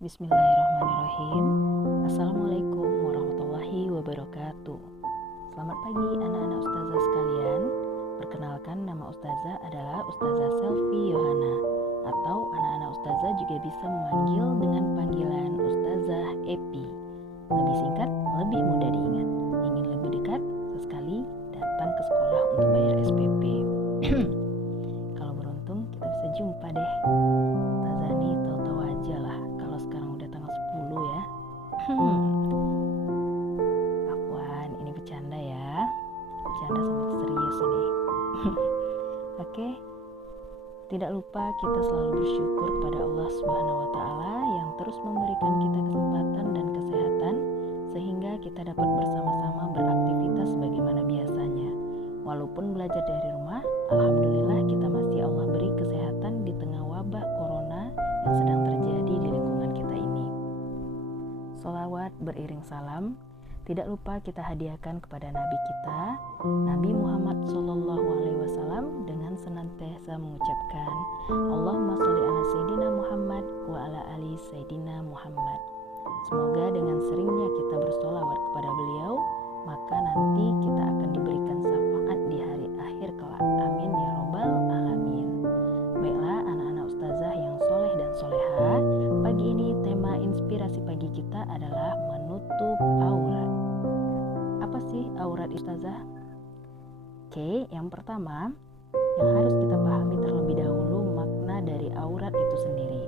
Bismillahirrahmanirrahim. Assalamualaikum warahmatullahi wabarakatuh. Selamat pagi anak-anak ustazah sekalian. Perkenalkan, nama ustazah adalah Ustazah Selvi Yohana, atau anak-anak ustazah juga bisa memanggil dengan panggilan Ustazah Epi. Lebih singkat, lebih mudah diingat. Ingin lebih dekat, sesekali datang ke sekolah untuk bayar SPP. Kalau beruntung kita bisa jumpa deh. Ustazah nih tahu-tahu aja lah kalau sekarang udah tanggal 10 ya. Afwan, ini bercanda ya. Bercanda sama serius ini. Oke. Tidak lupa kita selalu bersyukur kepada Allah Subhanahu wa taala yang terus memberikan kita kesempatan dan kesehatan sehingga kita dapat bersama-sama beraktivitas sebagaimana biasanya. Walaupun belajar dari rumah, alhamdulillah kita masih Allah beri kesehatan di tengah wabah corona yang sedang terjadi di lingkungan kita ini. Sholawat beriring salam, tidak lupa kita hadiahkan kepada Nabi kita, Nabi Muhammad SAW, dengan senantiasa mengucapkan Allahumma sholli ala Sayyidina Muhammad wa ala ali Sayyidina Muhammad. Semoga dengan seringnya kita bersholawat kepada beliau, maka nanti kita akan diberikan syafaat di hari akhir kelak. Amin ya robbal alamin. Baiklah anak-anak ustazah yang soleh dan soleha, pagi ini tema inspirasi pagi kita adalah menutup aurat. Apa sih aurat ustazah? Oke, yang pertama yang harus kita pahami terlebih dahulu makna dari aurat itu sendiri.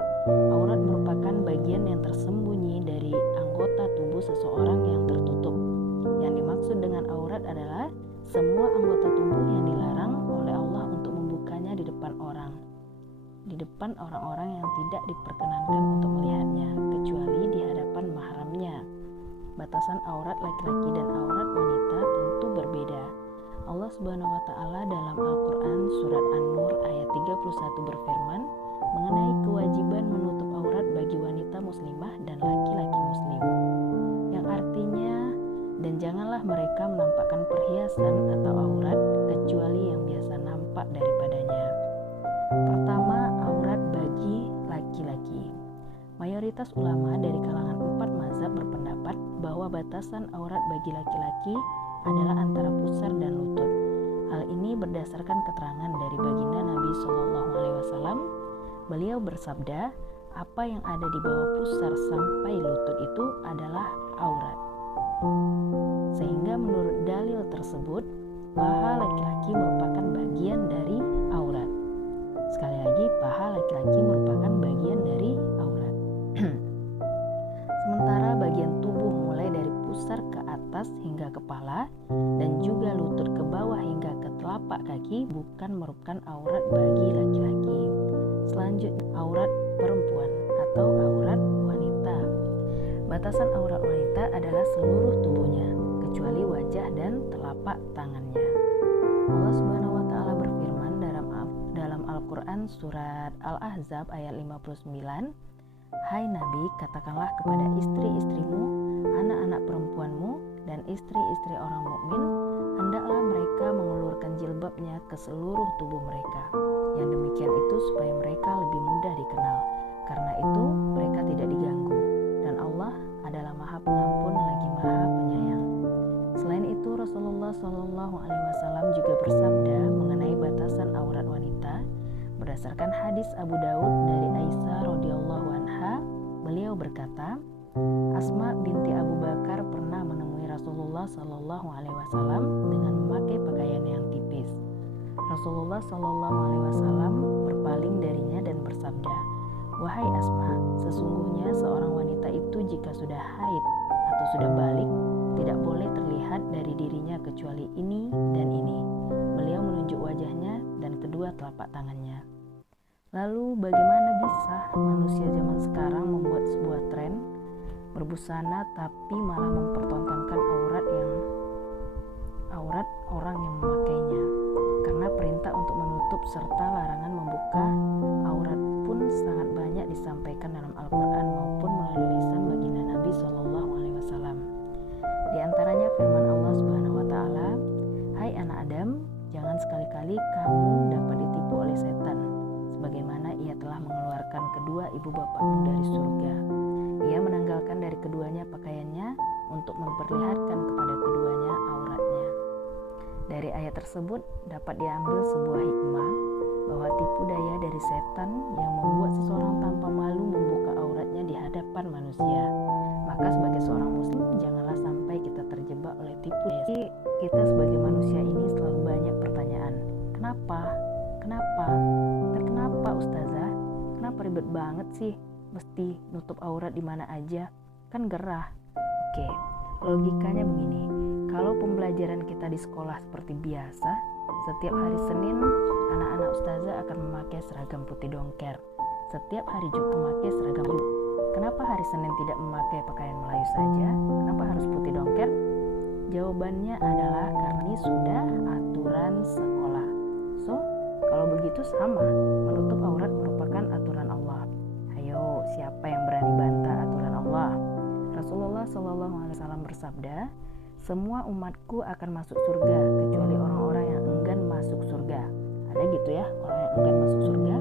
Aurat merupakan bagian yang tersembunyi dari anggota tubuh seseorang yang tertutup. Yang dimaksud dengan aurat adalah semua anggota tubuh yang dilarang oleh Allah untuk membukanya di depan orang-orang yang tidak diperkenankan untuk melihatnya, kecuali di hadapan mahramnya. Batasan aurat laki-laki dan aurat wanita tentu berbeda. Allah Subhanahu wa taala dalam Al-Qur'an surat An-Nur ayat 31 berfirman mengenai kewajiban menutup aurat bagi wanita muslimah dan laki-laki muslim, yang artinya, dan janganlah mereka menampakkan perhiasan atau aurat kecuali yang biasa nampak daripadanya. Pertama, aurat bagi laki-laki. Mayoritas ulama dari kalangan 4 mazhab berpendapat bahwa batasan aurat bagi laki-laki adalah antara pusar dan lutut. Hal ini berdasarkan keterangan dari baginda Nabi SAW. Beliau bersabda, apa yang ada di bawah pusar sampai lutut itu adalah aurat. Sehingga menurut dalil tersebut, paha laki-laki merupakan bagian dari aurat. Sekali lagi, paha laki-laki merupakan bagian dari aurat. Sementara bagian tubuh mulai dari pusar ke atas hingga kepala dan juga lutut ke bawah hingga ke telapak kaki bukan merupakan aurat bagi laki-laki. Selanjutnya, aurat perempuan atau aurat wanita. Batasan aurat wanita adalah seluruh tubuhnya, kecuali wajah dan telapak tangannya. Allah Subhanahu wa taala berfirman dalam Al-Qur'an surat Al-Ahzab ayat 59, hai Nabi, katakanlah kepada istri-istrimu, anak-anak perempuanmu, dan istri-istri orang mukmin, hendaklah mereka mengulurkan jilbabnya ke seluruh tubuh mereka. Yang demikian itu supaya mereka lebih mudah dikenal. Karena itu mereka tidak diganggu. Dan Allah adalah Maha Pengampun lagi Maha Penyayang. Selain itu Rasulullah SAW juga bersabda mengenai batasan aurat wanita. Berdasarkan hadis Abu Daud dari Aisyah radhiyallahu anha, beliau berkata, Asma binti Abu Bakar pernah menemui Rasulullah SAW dengan memakai pakaian yang tipis. Rasulullah SAW berpaling darinya dan bersabda, wahai Asma, sesungguhnya seorang wanita itu jika sudah haid atau sudah balik, tidak boleh terlihat dari dirinya kecuali ini dan ini. Beliau menunjuk wajahnya dan kedua telapak tangannya. Lalu bagaimana bisa manusia zaman sekarang membuat sebuah tren berbusana tapi malah mempertontonkan aurat orang yang memakainya? Karena perintah untuk menutup serta larangan membuka aurat pun sangat banyak disampaikan dalam Al-Quran maupun melalui lisan baginda Nabi SAW. Di antaranya firman Allah Subhanahu wa taala, hai anak Adam, jangan sekali-kali kamu dapat ditipu oleh setan, sebagaimana ia telah mengeluarkan kedua ibu bapakmu dari surga. untuk memperlihatkan kepada keduanya auratnya. Dari ayat tersebut dapat diambil sebuah hikmah bahwa tipu daya dari setan yang membuat seseorang tanpa malu membuka auratnya di hadapan manusia. Maka sebagai seorang muslim janganlah sampai kita terjebak oleh tipu daya. Jadi, kita sebagai manusia ini selalu banyak pertanyaan. Kenapa? Dan kenapa ustazah? Kenapa ribet banget sih? Mesti nutup aurat di mana aja? Kan gerah. Oke, logikanya begini. Kalau pembelajaran kita di sekolah seperti biasa, setiap hari Senin anak-anak ustazah akan memakai seragam putih dongker. Setiap hari Jumat memakai seragam biru. Kenapa hari Senin tidak memakai pakaian Melayu saja? Kenapa harus putih dongker? Jawabannya adalah karena ini sudah aturan sekolah. So, kalau begitu sama, menutup aurat merupakan aturan Allah. Ayo, siapa yang berani bantah aturan Allah? Rasulullah SAW bersabda, semua umatku akan masuk surga kecuali orang-orang yang enggan masuk surga. Ada gitu ya, orang yang enggan masuk surga.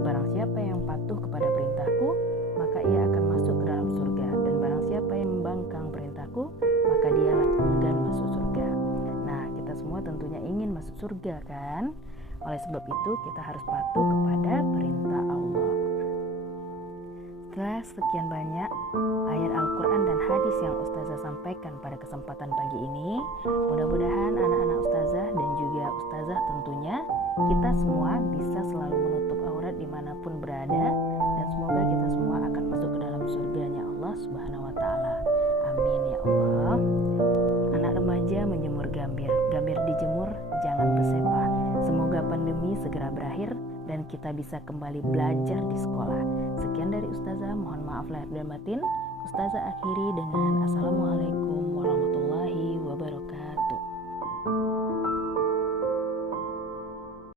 Barang siapa yang patuh kepada perintahku, maka ia akan masuk ke dalam surga. Dan barang siapa yang membangkang perintahku, maka dialah enggan masuk surga. Nah, kita semua tentunya ingin masuk surga kan? Oleh sebab itu kita harus patuh kepada perintah Allah. Setelah sekian banyak ayat Al-Quran dan hadis yang ustazah sampaikan pada kesempatan pagi ini, mudah-mudahan anak-anak ustazah dan juga ustazah tentunya kita semua bisa selalu menutup aurat dimanapun berada, dan semoga kita semua akan masuk ke dalam surganya Allah Subhanahu wa Ta'ala. Amin ya Allah. Anak remaja menjemur gambir dijemur jangan bersepah. Semoga pandemi segera berakhir dan kita bisa kembali belajar di sekolah. Sekian dari ustazah, mohon maaf lahir dan batin. Ustazah akhiri dengan Assalamualaikum warahmatullahi wabarakatuh.